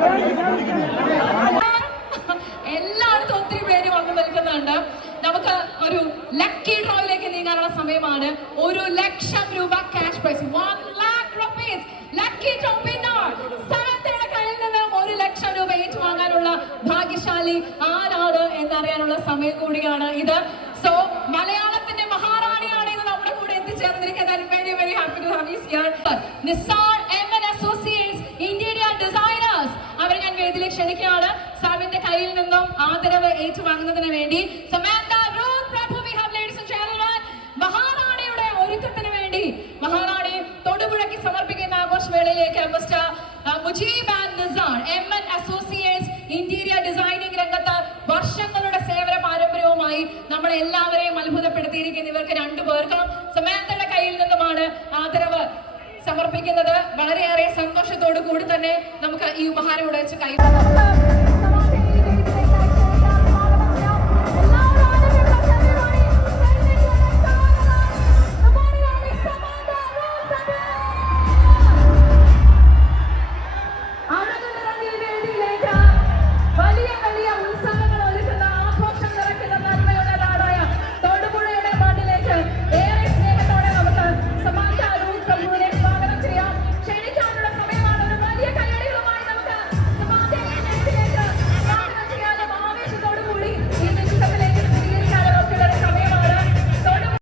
എല്ലായിടത്തും ലക്കി ഡ്രോയിലേക്ക് നീങ്ങാനുള്ള സമയമാണ്. ഒരു ലക്ഷം രൂപ cash prize one lakh rupees lucky കയ്യിൽ നിന്ന് ഒരു ലക്ഷം രൂപ ആരാണ് എന്നറിയാനുള്ള സമയം കൂടിയാണ് ഇത്. സോ മലയാളത്തിന്റെ മഹാറാണിയാണ് ഇത് നമ്മുടെ കൂടെ എത്തിച്ചേർന്നിരിക്കുന്നത്. അവരെ ഞാൻ വേദിയിലേക്ക് ക്ഷണിക്കുകയാണ്. സാബിന്റെ കയ്യിൽ നിന്നും ആദരവ് ഏറ്റുവാങ്ങുന്നതിന് വേണ്ടി. So M N associates interior designing രംഗത്ത് വർഷങ്ങളുടെ സേവന പാരമ്പര്യവുമായി നമ്മളെ എല്ലാവരെയും അത്ഭുതപ്പെടുത്തിയിരിക്കുന്ന. ഇവർക്ക് രണ്ടുപേർക്കും സമയത്തിന്റെ കയ്യിൽ നിന്നുമാണ് ആദരവ് സമർപ്പിക്കുന്നത്. വളരെയേറെ സന്തോഷത്തോടു കൂടി തന്നെ നമുക്ക് ഈ ഉപഹാരം ഉടച്ച് കൈ